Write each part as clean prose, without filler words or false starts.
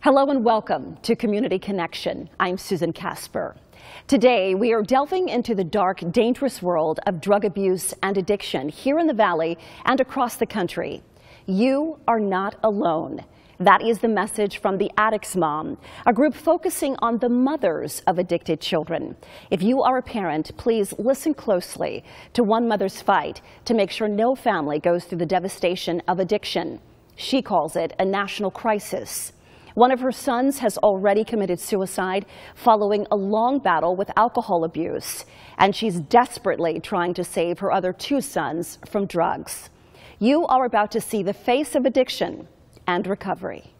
Hello and welcome to Community Connection. I'm Susan Casper. Today we are delving into the dark, dangerous world of drug abuse and addiction here in the Valley and across the country. You are not alone. That is the message from the Addict's Mom, a group focusing on the mothers of addicted children. If you are a parent, please listen closely to one mother's fight to make sure no family goes through the devastation of addiction. She calls it a national crisis. One of her sons has already committed suicide following a long battle with alcohol abuse, and she's desperately trying to save her other two sons from drugs. You are about to see the face of addiction and recovery.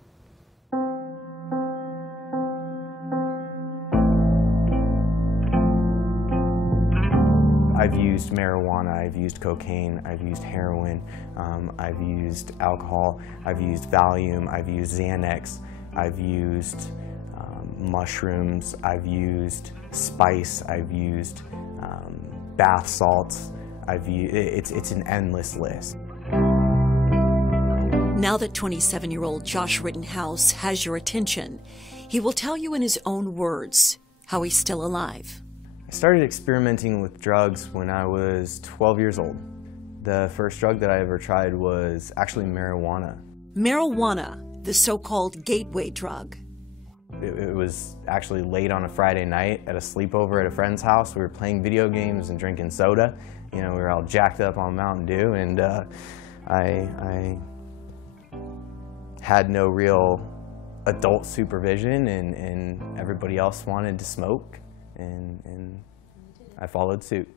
I've used marijuana, I've used cocaine, I've used heroin, I've used alcohol, I've used Valium, I've used Xanax, I've used mushrooms, I've used spice, I've used bath salts. It's an endless list. Now that 27-year-old Josh Rittenhouse has your attention, he will tell you in his own words how he's still alive. I started experimenting with drugs when I was 12 years old. The first drug that I ever tried was actually marijuana. Marijuana, the so-called gateway drug. It was actually late on a Friday night at a sleepover at a friend's house. We were playing video games and drinking soda. You know, we were all jacked up on Mountain Dew, and I had no real adult supervision, and everybody else wanted to smoke, and I followed suit.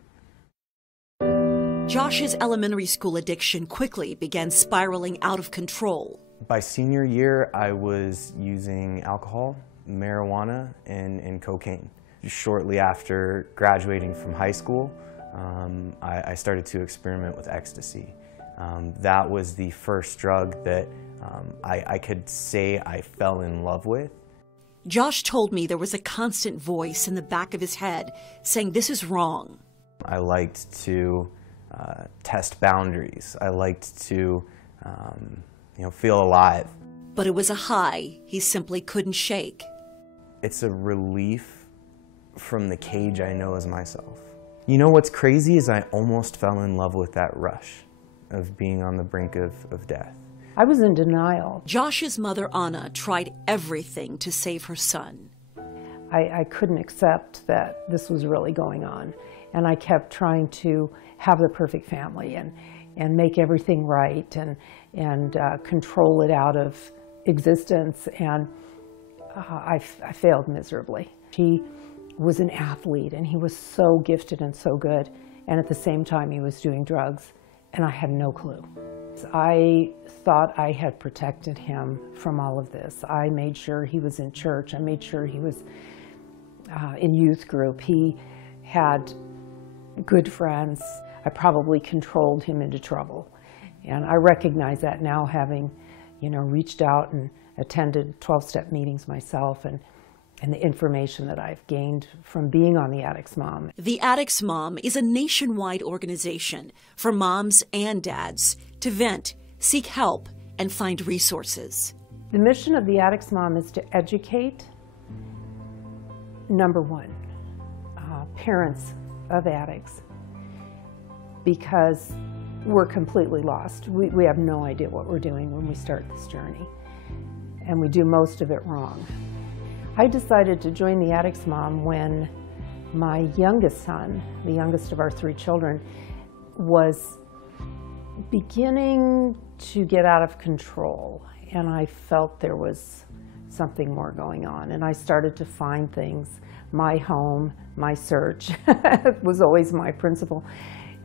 Josh's elementary school addiction quickly began spiraling out of control. By senior year, I was using alcohol, marijuana, and cocaine. Shortly after graduating from high school, I started to experiment with ecstasy. That was the first drug that I could say I fell in love with. Josh told me there was a constant voice in the back of his head saying this is wrong. I liked to test boundaries. I liked to feel alive. But it was a high he simply couldn't shake. It's a relief from the cage I know as myself. You know what's crazy is I almost fell in love with that rush of being on the brink of death. I was in denial. Josh's mother, Anna, tried everything to save her son. I couldn't accept that this was really going on. And I kept trying to have the perfect family and make everything right and control it out of existence. And I failed miserably. He was an athlete, and he was so gifted and so good. And at the same time, he was doing drugs, and I had no clue. I thought I had protected him from all of this. I made sure he was in church. I made sure he was in youth group. He had good friends. I probably controlled him into trouble. And I recognize that now, having, reached out and attended 12-step meetings myself, and the information that I've gained from being on the Addict's Mom. The Addict's Mom is a nationwide organization for moms and dads to vent, seek help, and find resources. The mission of the Addict's Mom is to educate, number one, parents of addicts, because we're completely lost. We have no idea what we're doing when we start this journey, and we do most of it wrong. I decided to join the Addict's Mom when my youngest son, the youngest of our three children, was beginning to get out of control, and I felt there was something more going on, and I started to find things. My home, my search was always my principle,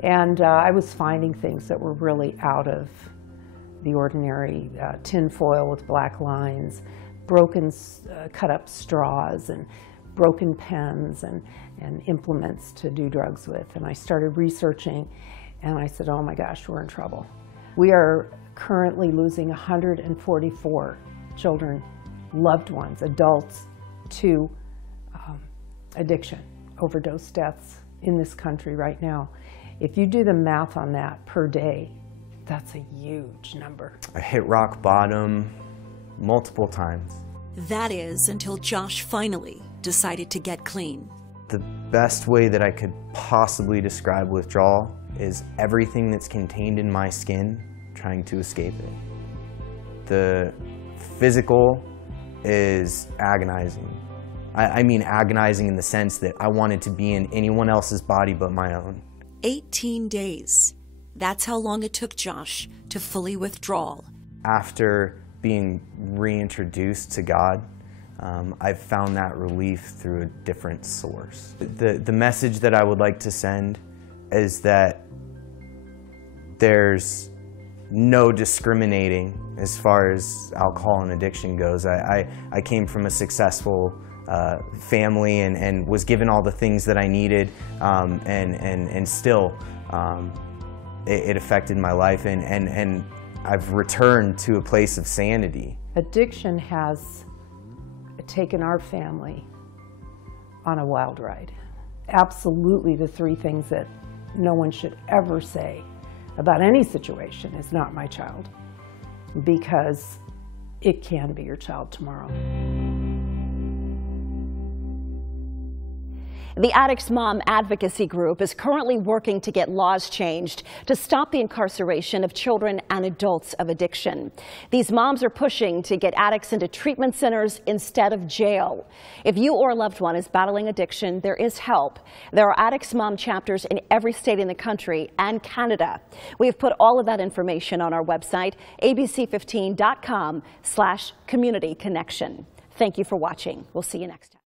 and I was finding things that were really out of the ordinary. Tin foil with black lines, broken cut up straws, and broken pens, and implements to do drugs with. And I started researching, and I said, oh my gosh, we're in trouble. We are currently losing 144 children, loved ones, adults, to addiction, overdose deaths in this country right now. If you do the math on that per day, that's a huge number. I hit rock bottom multiple times. That is until Josh finally decided to get clean. The best way that I could possibly describe withdrawal is everything that's contained in my skin trying to escape it. The physical is agonizing. I mean agonizing in the sense that I wanted to be in anyone else's body but my own. 18 days. That's how long it took Josh to fully withdraw. After being reintroduced to God, I've found that relief through a different source. The message that I would like to send is that there's no discriminating as far as alcohol and addiction goes. I came from a successful family and was given all the things that I needed, and still it affected my life, and I've returned to a place of sanity. Addiction has taken our family on a wild ride. Absolutely the three things that no one should ever say about any situation is not my child, because it can be your child tomorrow. The Addict's Mom Advocacy Group is currently working to get laws changed to stop the incarceration of children and adults of addiction. These moms are pushing to get addicts into treatment centers instead of jail. If you or a loved one is battling addiction, there is help. There are Addict's Mom chapters in every state in the country and Canada. We have put all of that information on our website, abc15.com/community connection. Thank you for watching. We'll see you next time.